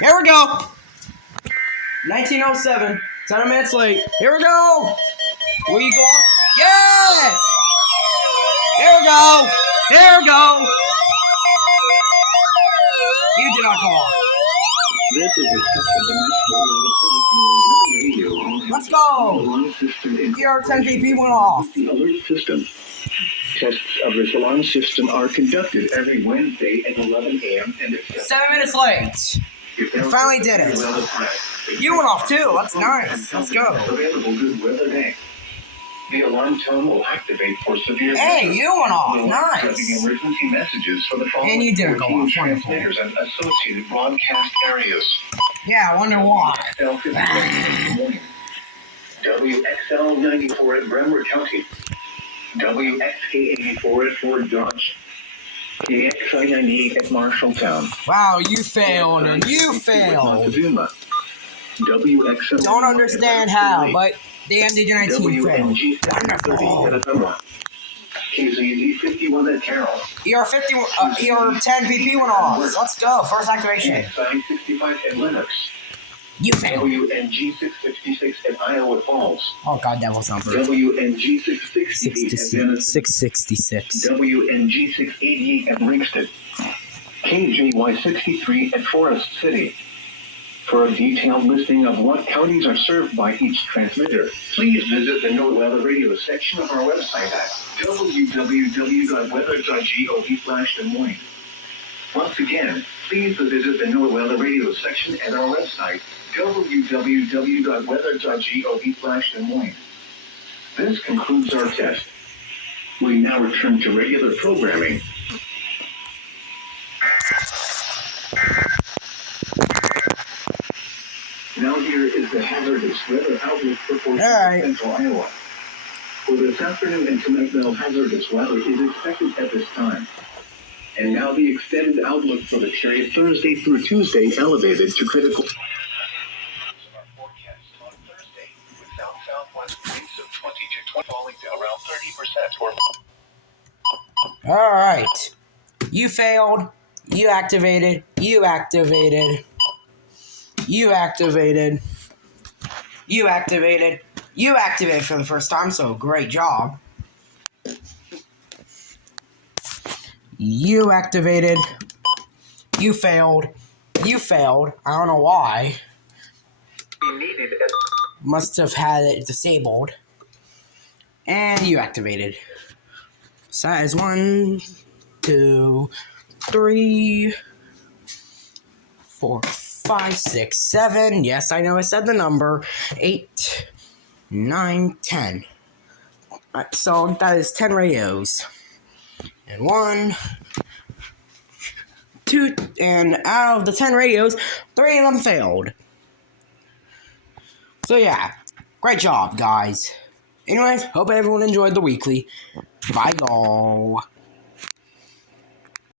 Here we go. 1907. 7 minutes late. Here we go. Will you go off? Yes! Here we go. Here we go. You did not go off. This is a Let's go. Your 10 VP went off. alert system. Tests of this alarm system are conducted every Wednesday at 11 a.m. and at 7 minutes late. You finally did it. You went off too. That's nice. Let's go. Available good weather day. The alarm tone will activate for severe. Hey, you went off. Nice. Emergency messages for the following And you didn't go 14 off. transmitters and associated broadcast areas. Yeah, I wonder why. WXL 94 at Bremer County. WXK 84 at Fort Dodge. KXI 98 at Marshalltown. Wow, you failed and you failed. WXL. Don't understand how, but the MD19 failed. Wonderful. KZZ 51 at Carroll. Your 10 VP went off. Let's go. First activation. KXI 65 at Lennox. You failed. WNG 656 at Iowa Falls. Oh god, that was number. WNG 668 at Venice. 666. WNG 688 at Ringsted. KJY 63 at Forest City. For a detailed listing of what counties are served by each transmitter, please visit the NOAA Radio section of our website at www.weather.gov/Des Moines. Once again, please visit the NOAA Radio section at our website, www.weather.gov/Des Moines. This concludes our test. We now return to regular programming. Now here is the hazardous weather outlook for Central Iowa. For this afternoon and tonight, no hazardous weather is expected at this time. And now the extended outlook for the period Thursday through Tuesday elevated to critical. Our forecast on Thursday with south-southwest winds of 20 to 20 falling to around 30% or. All right. You failed. You activated. You activated. You activated. You activated. You activated for the first time, so great job. You activated. You failed. You failed. I don't know why. Must have had it disabled. And you activated. So that is 1, 2, 3, 4, 5, 6, 7. Yes, I know I said the number. 8, 9, 10. Alright, so that is 10 radios. And 1, 2, and out of the 10 radios, 3 of them failed. So yeah, great job, guys. Anyways, hope everyone enjoyed the weekly. Bye, y'all.